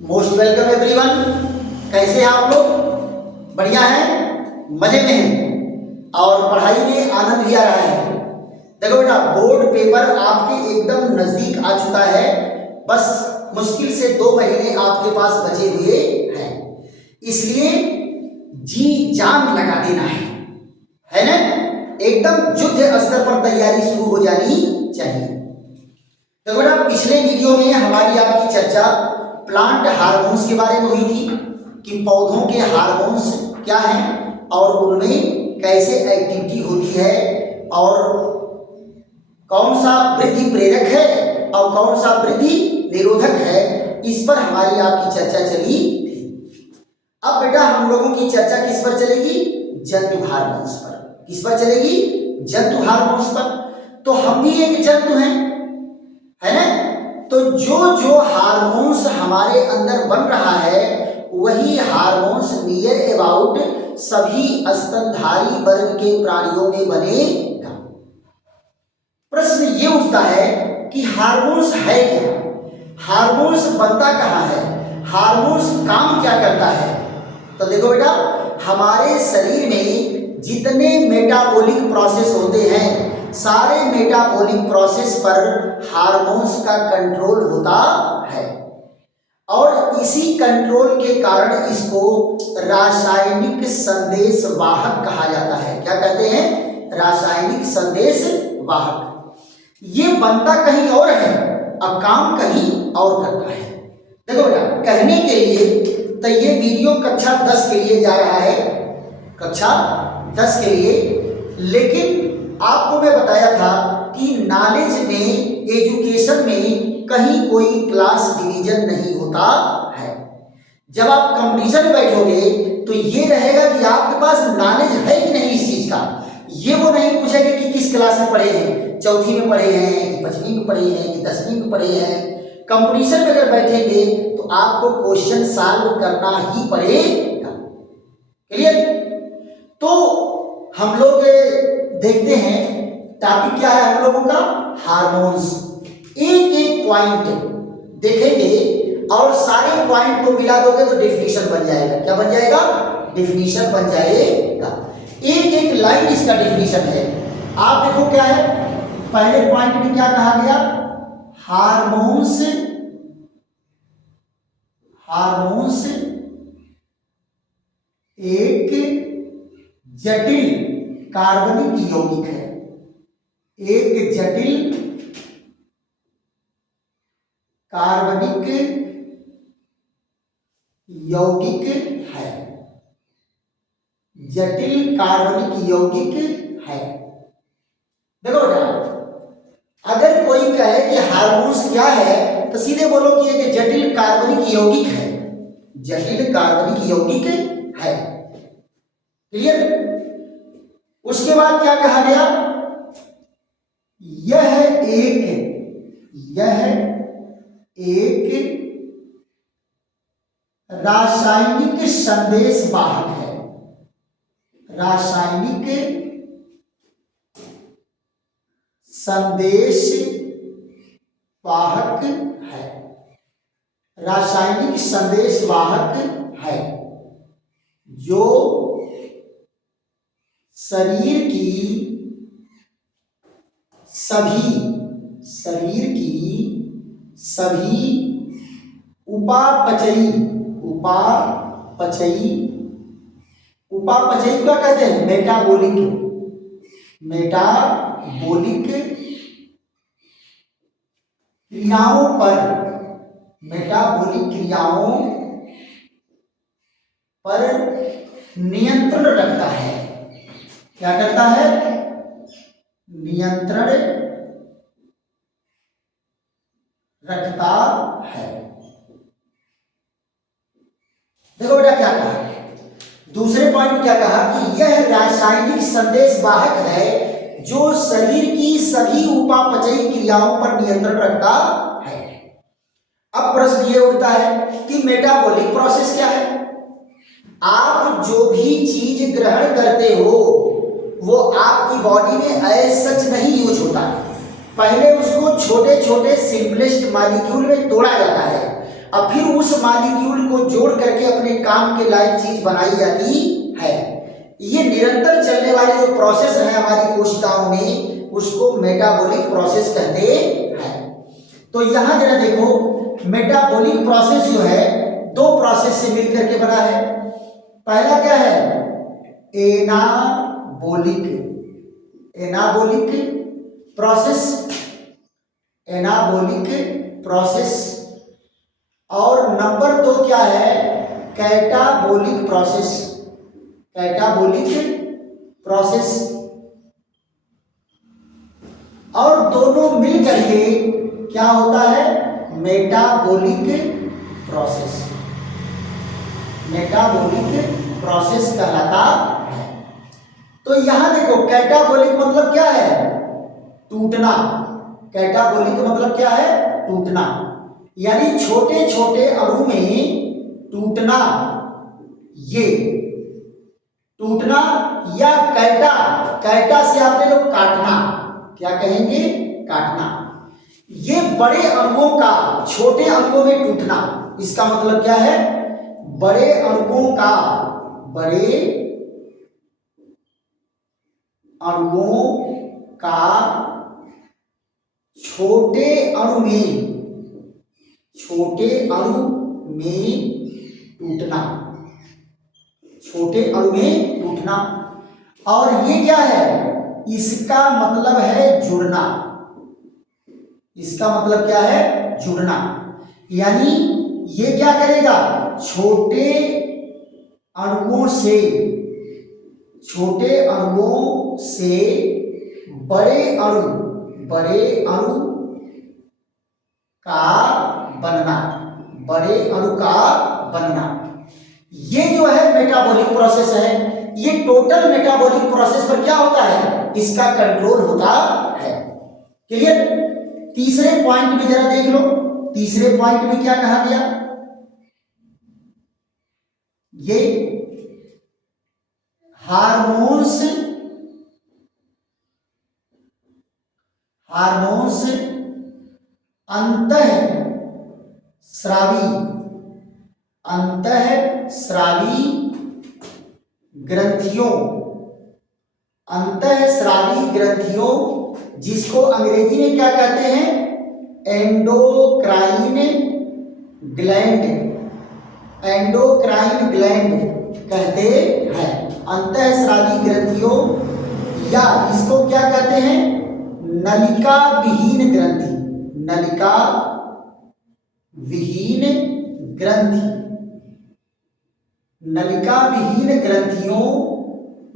Most welcome everyone. कैसे हैं आप लोग? बढ़िया हैं, मजे में हैं और पढ़ाई में आनंद भी आ रहा है। देखो बेटा, बोर्ड पेपर आपके एकदम नजदीक आ चुका है। बस मुश्किल से 2 महीने आपके पास बचे हुए हैं, इसलिए जी जान लगा देना है ना? एकदम युद्ध स्तर पर तैयारी शुरू हो जानी चाहिए। देखो बेटा, पिछले वीडियो में हमारी आपकी चर्चा प्लांट हार्मोन्स के बारे में हुई थी कि पौधों के हार्मोन्स क्या हैं और उनमें कैसे एक्टिविटी होती है और कौन सा वृद्धि प्रेरक है और कौन सा वृद्धि निरोधक है। इस पर हमारी आपकी चर्चा चली थी। अब बेटा हम लोगों की चर्चा किस पर चलेगी? जंतु हार्मोन्स पर। किस पर चलेगी? जंतु हार्मोन्स पर। तो हम भी एक जंतु हैं, है ना? तो जो जो हार्मोन्स हमारे अंदर बन रहा है वही हार्मोन्स नियर अबाउट सभी स्तनधारी वर्ग के प्राणियों में बनेगा। प्रश्न ये उठता है कि हार्मोन्स है क्या? हार्मोन्स बनता कहाँ है? हार्मोन्स काम क्या करता है? तो देखो बेटा, हमारे शरीर में जितने मेटाबॉलिक प्रोसेस होते हैं सारे मेटाबॉलिक प्रोसेस पर हार्मोन्स का कंट्रोल होता है और इसी कंट्रोल के कारण इसको रासायनिक संदेश वाहक कहा जाता है। क्या कहते हैं? रासायनिक संदेश वाहक। ये बनता कहीं और है और काम कहीं और करता है। देखो बेटा, कहने के लिए तो ये वीडियो कक्षा 10 के लिए जा रहा है, कक्षा 10 के लिए, लेकिन आपको मैं बताया था कि नॉलेज में, एजुकेशन में कहीं कोई क्लास डिवीजन नहीं होता है। जब आप कंपटीशन में बैठोगे तो ये रहेगा कि आपके पास नॉलेज है कि नहीं इस चीज का। ये वो नहीं पूछेगा कि किस क्लास में पढ़े हैं, चौथी में पढ़े हैं कि 5वीं में पढ़े हैं कि 10वीं में पढ़े हैं। कंपटीशन में अगर बैठेंगे तो आपको क्वेश्चन सॉल्व करना ही पड़ेगा। क्लियर? तो हम लोग देखते हैं टॉपिक क्या है हम लोगों का? हार्मोन्स। एक एक पॉइंट देखेंगे और सारे पॉइंट को मिला दोगे तो डेफिनेशन बन जाएगा। क्या बन जाएगा? डेफिनेशन बन जाएगा। एक एक लाइन इसका डेफिनेशन है। आप देखो क्या है, पहले पॉइंट में क्या कहा गया? हार्मोन्स, हार्मोन्स एक जटिल कार्बनिक यौगिक है। एक जटिल कार्बनिक यौगिक है। जटिल कार्बनिक यौगिक है। देखो बेटा, अगर कोई कहे कि हार्मोन्स क्या है तो सीधे बोलो कि एक जटिल कार्बनिक यौगिक है। जटिल कार्बनिक यौगिक है। क्लियर? उसके बाद क्या कहा गया? यह एक रासायनिक संदेश वाहक है। रासायनिक संदेश वाहक है। रासायनिक संदेश वाहक है जो शरीर की सभी उपापचयी क्या कहते हैं? मेटाबॉलिक क्रियाओं पर नियंत्रण रखता है। क्या करता है? नियंत्रण रखता है। देखो बेटा क्या कहा, दूसरे पॉइंट में क्या कहा कि यह रासायनिक संदेश वाहक है जो शरीर की सभी उपापचयी क्रियाओं पर नियंत्रण रखता है। अब प्रश्न ये उठता है कि मेटाबॉलिक प्रोसेस क्या है? आप जो भी चीज ग्रहण करते हो वो आपकी बॉडी में एज सच नहीं यूज होता। पहले उसको छोटे छोटे सिंपलेस्ट मॉलिक्यूल में तोड़ा जाता है अब फिर उस मॉलिक्यूल को जोड़ करके अपने काम के लायक चीज बनाई जाती है। ये निरंतर चलने वाली जो प्रोसेस है हमारी कोशिकाओं में, उसको मेटाबॉलिक प्रोसेस कहते हैं। तो यहां जरा देखो, मेटाबॉलिक प्रोसेस जो है दो प्रोसेस से मिलकर के बना है। पहला क्या है? Anabolic, anabolic process, anabolic process. और नंबर दो क्या है? Catabolic process, catabolic process. और दोनों मिल करके क्या होता है? मेटाबॉलिक प्रोसेस, मेटाबॉलिक प्रोसेस कहलाता है। तो यहां देखो, कैटाबॉलिक मतलब क्या है? टूटना। कैटाबॉलिक मतलब क्या है? टूटना, यानी छोटे छोटे अणु में टूटना। ये टूटना या कैटा, कैटा से आपने लोग काटना, क्या कहेंगे? काटना। ये बड़े अणुओं का छोटे अणुओं में टूटना, इसका मतलब क्या है? बड़े अणुओं का, बड़े अणुओं का छोटे अणु में, छोटे अणु में टूटना, छोटे अणु में टूटना। और ये क्या है? इसका मतलब है जुड़ना, इसका मतलब क्या है? जुड़ना। यानी ये क्या करेगा? छोटे अणुओं से, छोटे अणुओं से बड़े अणु, बड़े अणु का बनना, बड़े अणु का बनना। ये जो है मेटाबॉलिक प्रोसेस है। ये टोटल मेटाबॉलिक प्रोसेस पर क्या होता है? इसका कंट्रोल होता है। क्लियर? तीसरे पॉइंट में जरा देख लो, तीसरे पॉइंट में क्या कहा गया? ये हार्मोन्स, हार्मोन्स अंतः स्रावी, अंतः स्रावी ग्रंथियों, अंतः स्रावी ग्रंथियों, जिसको अंग्रेजी में क्या कहते हैं? एंडोक्राइन ग्लैंड, एंडोक्राइन ग्लैंड कहते हैं। अंतः स्रावी ग्रंथियों, या इसको क्या कहते हैं? नलिका विहीन ग्रंथि, नलिका विहीन ग्रंथि, नलिका विहीन ग्रंथियों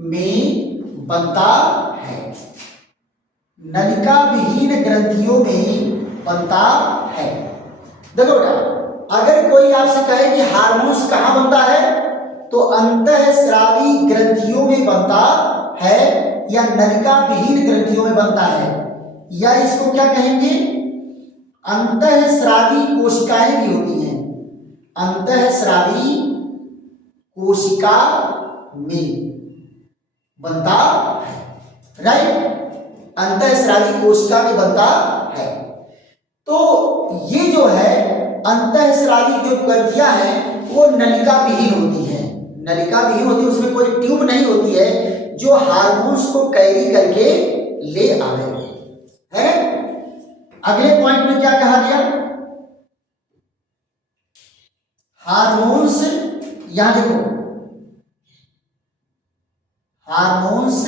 में बनता है, नलिका विहीन ग्रंथियों में बनता है। देखो बेटा, अगर कोई आपसे कहे कि हार्मोन्स कहाँ बनता है, तो अंतः स्रावी ग्रंथियों में बनता है, या नलिका विहीन ग्रंथियों में बनता है, या इसको क्या कहेंगे? अंतः स्रावी कोशिकाएं भी होती हैं, अंतः स्रावी कोशिका में बनता है। राइट? अंतः स्रावी कोशिका में बनता है। तो ये जो है अंतः स्रावी जो ग्रंथियां हैं वो नलिका विहीन होती है, नलिका विहीन होती है, उसमें कोई ट्यूब नहीं होती है जो हार्मोन्स को कैरी करके ले आवे है। अगले पॉइंट में क्या कहा गया? हार्मोन्स, यहां देखो, हार्मोन्स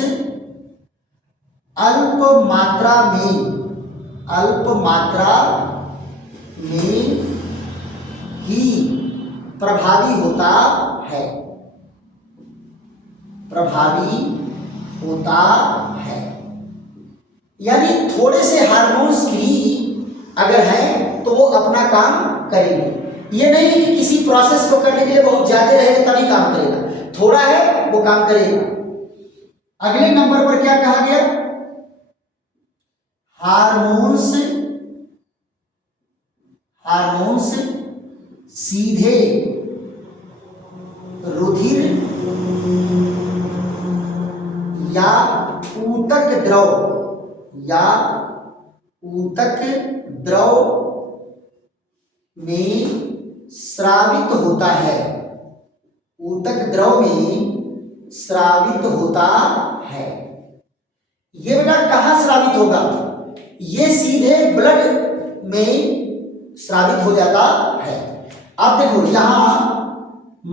अल्प मात्रा में, अल्प मात्रा में ही प्रभावी होता है, प्रभावी होता है। यानी थोड़े से हार्मोन्स भी अगर हैं तो वो अपना काम करेंगे। ये नहीं कि किसी प्रोसेस को करने के लिए बहुत ज्यादा रहेगा तभी काम करेगा, थोड़ा है वो काम करेगा। अगले नंबर पर क्या कहा गया? हार्मोन्स, हार्मोन्स सीधे रुधिर या ऊतक द्रव, या ऊतक द्रव में स्रावित होता है, ऊतक द्रव में स्रावित होता है। ये बेटा कहाँ स्रावित होगा? ये सीधे ब्लड में स्रावित हो जाता है। अब देखो यहां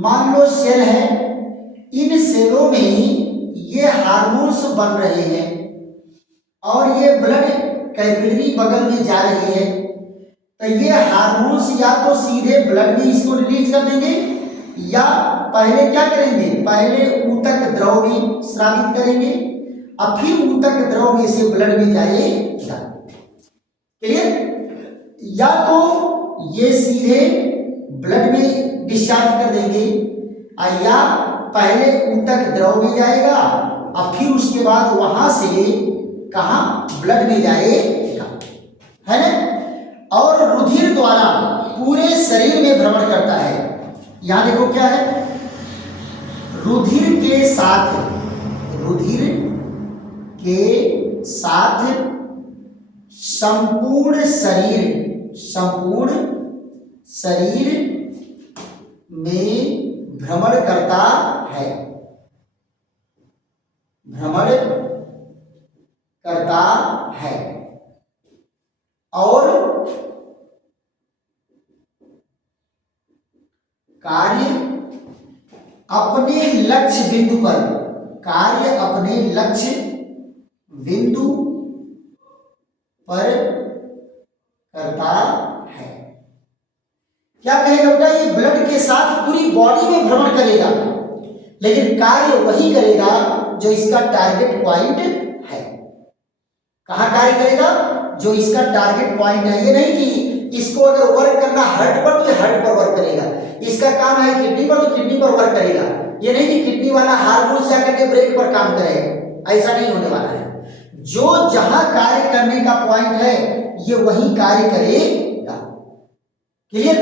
मान लो सेल है, इन सेलों में ये हार्मोन्स बन रहे हैं और ये ब्लड कैपिलरी बगल में जा रही है, तो ये हार्मोन्स या तो सीधे ब्लड में इसको रिलीज कर देंगे या पहले क्या करेंगे, पहले ऊतक द्रव में स्रावित करेंगे और फिर ऊतक द्रव में से ब्लड में जाएगा। क्लियर? या तो ये सीधे ब्लड में डिस्चार्ज कर देंगे या पहले ऊतक द्रव में जाएगा और फिर उसके बाद वहां से कहाँ, ब्लड में जाएगा, है ना? और रुधिर द्वारा पूरे शरीर में भ्रमण करता है। यहां देखो क्या है, रुधिर के साथ संपूर्ण शरीर में भ्रमण करता है, और कार्य अपने लक्ष्य बिंदु पर करता है। क्या कहेगा बेटा, ये ब्लड के साथ पूरी बॉडी में भ्रमण करेगा, लेकिन कार्य वही करेगा जो इसका टारगेट पॉइंट है। कहां कार्य करेगा? जो इसका टारगेट पॉइंट है। ये नहीं कि इसको अगर वर्क करना हार्ट पर तो ये हार्ट पर वर्क करेगा, इसका काम है किडनी पर तो किडनी पर वर्क करेगा। ये नहीं कि किडनी वाला हार्मोन जाकर के ब्रेन पर काम करेगा, ऐसा नहीं होने वाला है। जो जहां कार्य करने का पॉइंट है ये वही कार्य करेगा। क्लियर?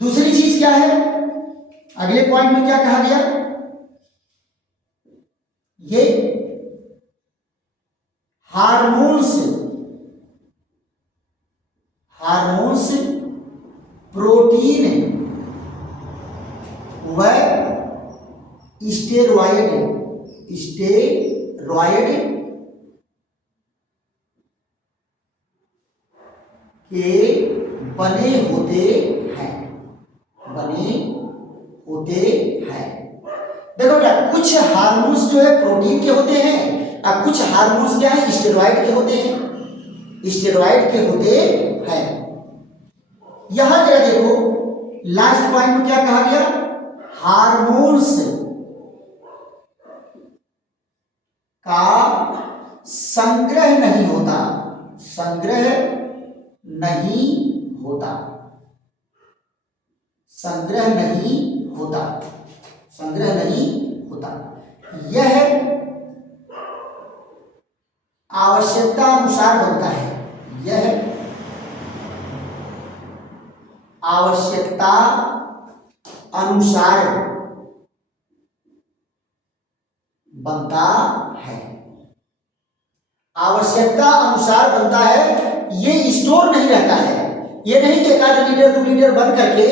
दूसरी चीज क्या है, अगले पॉइंट में क्या कहा गया, ये हार्मोन्स प्रोटीन व स्टेरॉयड के बने होते हैं। देखो बेटा, कुछ हार्मोन्स जो है प्रोटीन के होते हैं और कुछ हार्मोन्स क्या है, स्टेरॉयड के होते हैं। यहां जरा देखो लास्ट पॉइंट में क्या कहा गया, हार्मोन्स का संग्रह नहीं होता, यह आवश्यकता अनुसार बनता है, आवश्यकता अनुसार बनता है। ये स्टोर नहीं रहता है, ये नहीं कि 1 लीटर 2 लीटर बन करके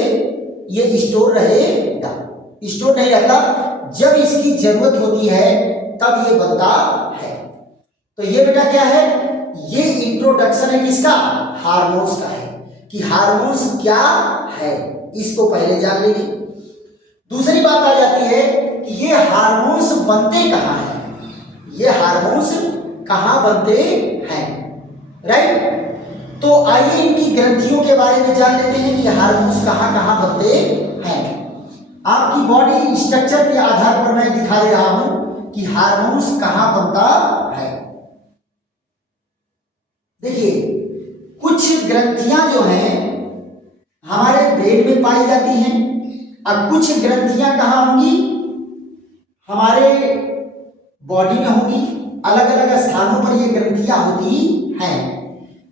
ये स्टोर रहेगा, स्टोर नहीं रहता। जब इसकी जरूरत होती है तब ये बनता है। तो ये बेटा क्या है, ये इंट्रोडक्शन है किसका, हार्मोन्स का है, कि हार्मोन्स क्या है इसको पहले जान लेंगे। दूसरी बात आ जाती है कि ये हार्मोन्स बनते कहाँ हैं, राइट? तो आइए इनकी ग्रंथियों के बारे में जान लेते हैं कि हार्मोन्स कहाँ बनते हैं। आपकी बॉडी स्ट्रक्चर के आधार पर मैं दिखा दे रहा हूं कि हार्मोन्स कहाँ बनता है। देखिए, कुछ ग्रंथियां जो हैं हमारे ब्रेन में पाई जाती हैं और कुछ ग्रंथियां कहाँ होंगी, हमारे बॉडी में होंगी। अलग अलग स्थानों पर ये ग्रंथियां होती हैं,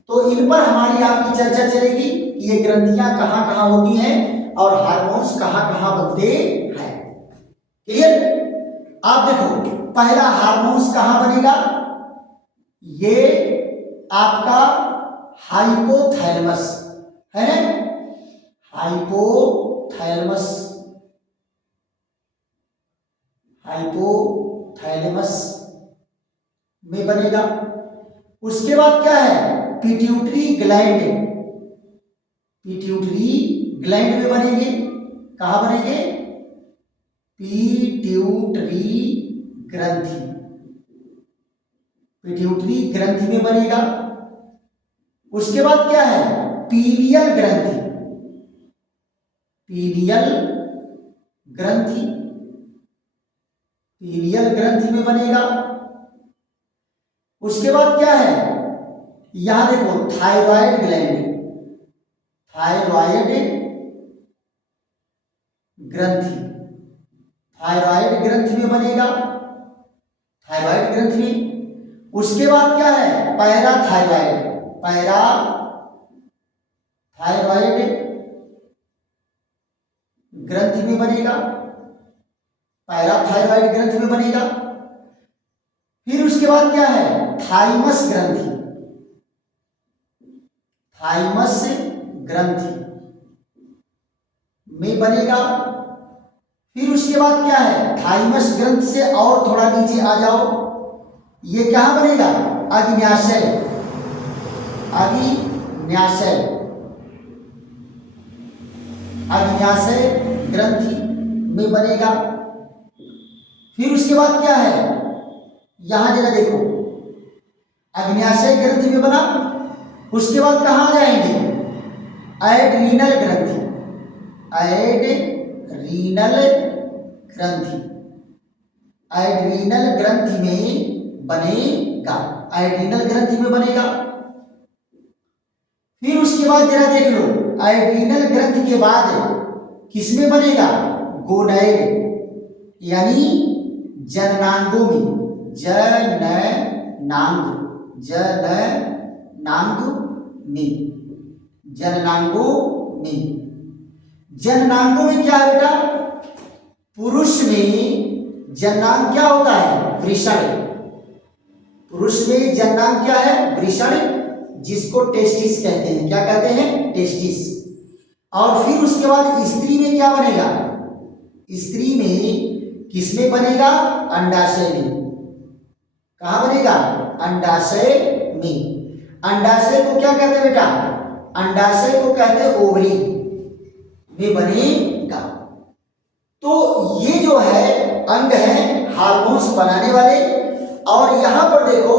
तो इन पर हमारी आपकी चर्चा चलेगी कि ये ग्रंथियां कहाँ कहाँ होती हैं और हार्मोन्स कहाँ कहाँ बनते हैं। क्लियर? आप देखो, पहला हार्मोन्स कहाँ बनेगा, ये आपका हाइपोथैलेमस है ना, हाइपोथैलेमस, हाइपोथैलेमस में बनेगा। उसके बाद क्या है, पिट्यूटरी ग्लैंड, पिट्यूटरी ग्लैंड में बनेंगे। कहां बनेंगे, पिट्यूटरी ग्रंथि, पिट्यूटरी ग्रंथि में बनेगा। उसके बाद क्या है, पीनियल ग्रंथि, पीनियल ग्रंथि, पीनियल ग्रंथि में बनेगा। उसके बाद क्या है, यहां देखो थायराइड ग्लैंड, थायराइड ग्रंथि, थायराइड ग्रंथि में बनेगा, थायराइड ग्रंथि में। उसके बाद क्या है, पैराथायराइड, पैराथायराइड ग्रंथि में बनेगा, पैराथायराइड ग्रंथि में बनेगा। फिर उसके बाद क्या है, थाइमस ग्रंथि, थाइमस ग्रंथि में बनेगा। फिर उसके बाद क्या है, थाइमस ग्रंथि से और थोड़ा नीचे आ जाओ, ये क्या बनेगा, अग्न्याशय, अग्न्याशय, अग्न्याशय ग्रंथि में बनेगा। फिर उसके बाद क्या है, यहां जरा देखो, अग्न्याशय ग्रंथि में बना। उसके बाद कहां जाएंगे, एड्रीनल ग्रंथि, एड्रीनल ग्रंथि, एड्रीनल ग्रंथि में बनेगा, एड्रीनल ग्रंथि में बनेगा। फिर उसके बाद जरा देख लो, एड्रीनल ग्रंथि के बाद किसमें बनेगा, गोनैड, यानी जननांगों में, जननांग, जननांग में, जननांगों में। जननांगों में क्या है बेटा, पुरुष में जननांग क्या होता है, वृषण, पुरुष में जननांग क्या है, वृषण, जिसको टेस्टिस कहते हैं। क्या कहते हैं, टेस्टिस। और फिर उसके बाद स्त्री में क्या बनेगा, स्त्री में किसमें बनेगा, अंडाशय में। कहां बनेगा, अंडाशय में। अंडाशय को क्या कहते हैं बेटा, अंडाशय को कहते हैं ओवरी में बनेगा। तो ये जो है अंग है हार्मोन्स बनाने वाले। और यहां पर देखो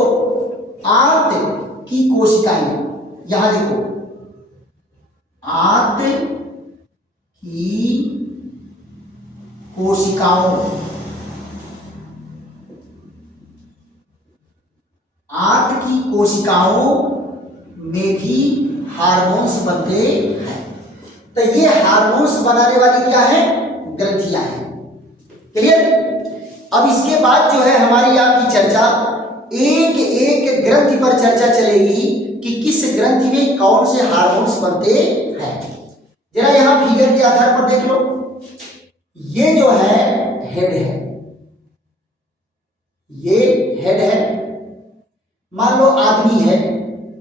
आंत की कोशिकाएं, यहां देखो आंत की कोशिकाओं, आंत की कोशिकाओं में भी हार्मोन्स बनते हैं। तो ये हार्मोन्स बनाने वाली क्या है, ग्रंथियां हैं। क्लियर। अब इसके बाद जो है हमारी आपकी चर्चा एक एक ग्रंथि पर चर्चा चलेगी कि किस ग्रंथि में कौन से हार्मोन्स बनते हैं। जरा यहां फिगर के आधार पर देख लो, ये जो है हेड है, ये हेड है। मान लो आदमी है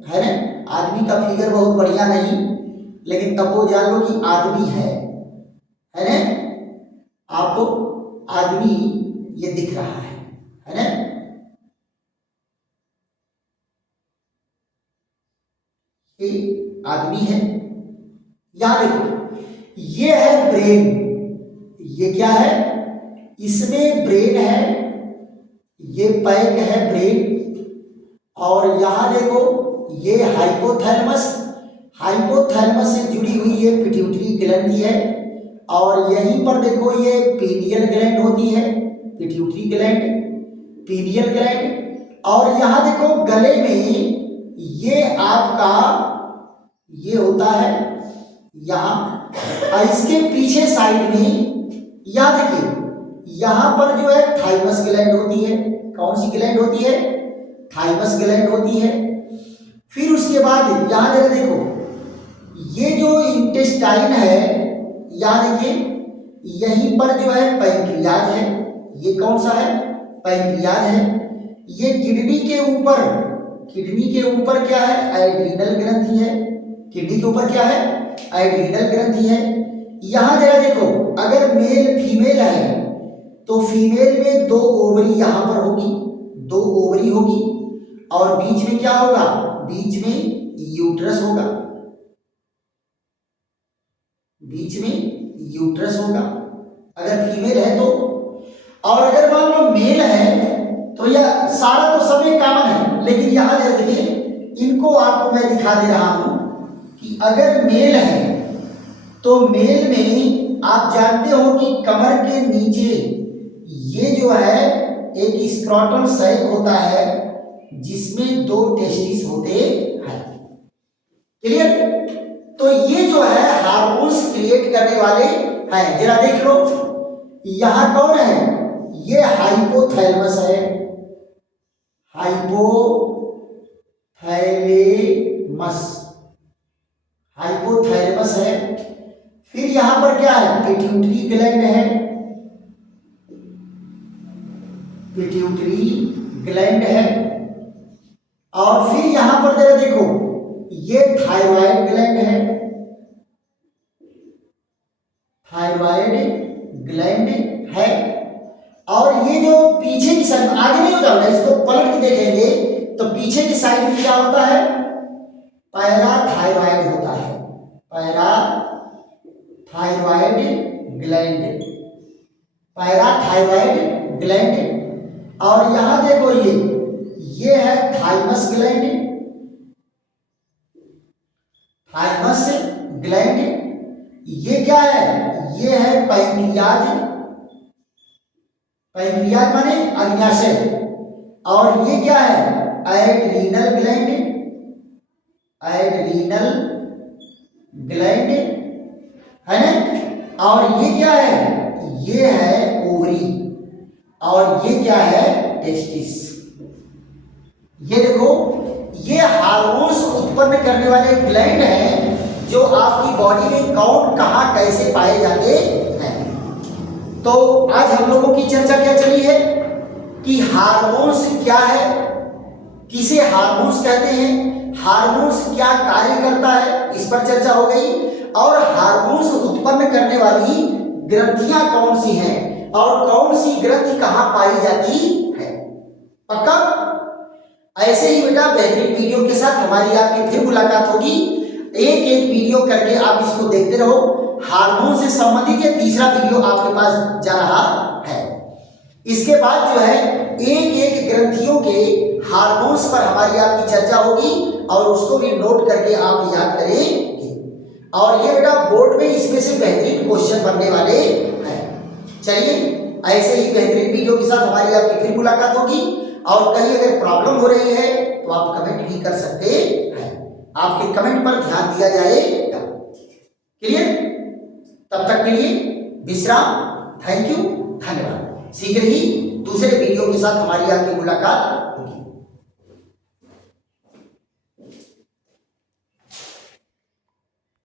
ना, आदमी का फिगर बहुत बढ़िया नहीं, लेकिन तब वो जान लो कि आदमी है ना। आपको आदमी ये दिख रहा है ना। ये आदमी है। यहां देखो, ये है ब्रेन, ये क्या है, इसमें ब्रेन है, ये पैक है ब्रेन। और यहां देखो ये हाइपोथैलेमस, हाइपोथैलेमस से जुड़ी हुई ये पिट्यूटरी ग्लैंड है। और यहीं पर देखो ये पीनियल ग्लैंड होती है, पिट्यूटरी ग्लैंड, पीनियल ग्लैंड। और यहां देखो गले में ये आपका ये होता है यहां। इसके पीछे साइड में यहां देखिए, यहां पर जो है थाइमस ग्लैंड होती है। कौन सी ग्लैंड होती है, थाइमस ग्लैंड होती है। फिर उसके बाद यहां जरा देखो, ये जो इंटेस्टाइन है, यहां देखिए यहीं पर जो है पैंक्रियाज है। ये कौन सा है, पैंक्रियाज है। ये किडनी के ऊपर, किडनी के ऊपर क्या है, एड्रीनल ग्रंथि है। किडनी के ऊपर क्या है, एड्रीनल ग्रंथि है। यहां जरा देखो, अगर मेल फीमेल है तो फीमेल में 2 ओवरी यहां पर होगी, 2 ओवरी होगी, और बीच में क्या होगा, बीच में यूट्रस होगा, बीच में यूट्रस होगा अगर फीमेल है तो। और अगर मान लो मेल है तो यह सारा तो सब एक कॉमन है, लेकिन यहां देखिए, इनको आपको मैं दिखा दे रहा हूं कि अगर मेल है तो मेल में आप जानते हो कि कमर के नीचे ये जो है एक स्क्रॉटल सैक होता है जिसमें 2 टेस्टिस होते हैं। क्लियर? तो ये जो है हार्मोन्स क्रिएट करने वाले हैं। जरा देख लो, यहां कौन है, ये हाइपोथैलेमस है, हाइपोथैलेमस, हाइपोथैलेमस है। फिर यहां पर क्या है, पिट्यूटरी ग्लैंड है, पिट्यूटरी ग्लैंड है। और फिर यहां पर जरा देखो, ये थायराइड ग्लैंड है, थायराइड ग्लैंड है। और ये जो पीछे की साइड, आगे नहीं होता है, इसको पलट के देखेंगे तो पीछे की साइड में क्या होता है, पैराथायराइड होता है, पैराथायराइड ग्लैंड, पैराथायराइड ग्लैंड। और यहां देखो, ये है थाइमस ग्लैंड, थाइमस ग्लैंड। ये क्या है, ये है पैंक्रियाज, पैंक्रियाज माने अग्न्याशय। और ये क्या है, एड्रीनल ग्लैंड, एड्रीनल ग्लैंड है ना। और ये क्या है, ये है ओवरी, और ये क्या है, टेस्टिस। ये देखो, ये हार्मोन्स उत्पन्न करने वाले ग्लैंड हैं जो आपकी बॉडी में कौन कहां कैसे पाए जाते हैं। तो आज हम लोगों की चर्चा क्या चली है कि हार्मोन्स क्या है, किसे हार्मोन्स कहते हैं, हार्मोन्स क्या कार्य करता है, इस पर चर्चा हो गई। और हार्मोन्स उत्पन्न करने वाली ग्रंथियां कौन सी हैं और कौन सी ग्रंथि कहां पाई जाती है। पक्का? ऐसे ही बेटा बेहतरीन वीडियो के साथ हमारी आपकी फिर मुलाकात होगी। एक एक वीडियो करके आप इसको देखते रहो। हार्मोन से संबंधित ये तीसरा वीडियो आपके पास जा रहा है। इसके बाद जो है एक एक ग्रंथियों के हार्मोन्स पर हमारी आपकी चर्चा होगी और उसको भी नोट करके आप याद करेंगे। और ये बेटा बोर्ड में इसमें से बेहतरीन क्वेश्चन बनने वाले हैं। चलिए, ऐसे ही बेहतरीन वीडियो के साथ हमारी आपकी फिर मुलाकात होगी। और कहीं अगर प्रॉब्लम हो रही है तो आप कमेंट भी कर सकते हैं, आपके कमेंट पर ध्यान दिया जाएगा। क्लियर? तब तक के लिए विश्राम। थैंक यू, धन्यवाद। शीघ्र ही दूसरे वीडियो के साथ हमारी आपकी मुलाकात होगी।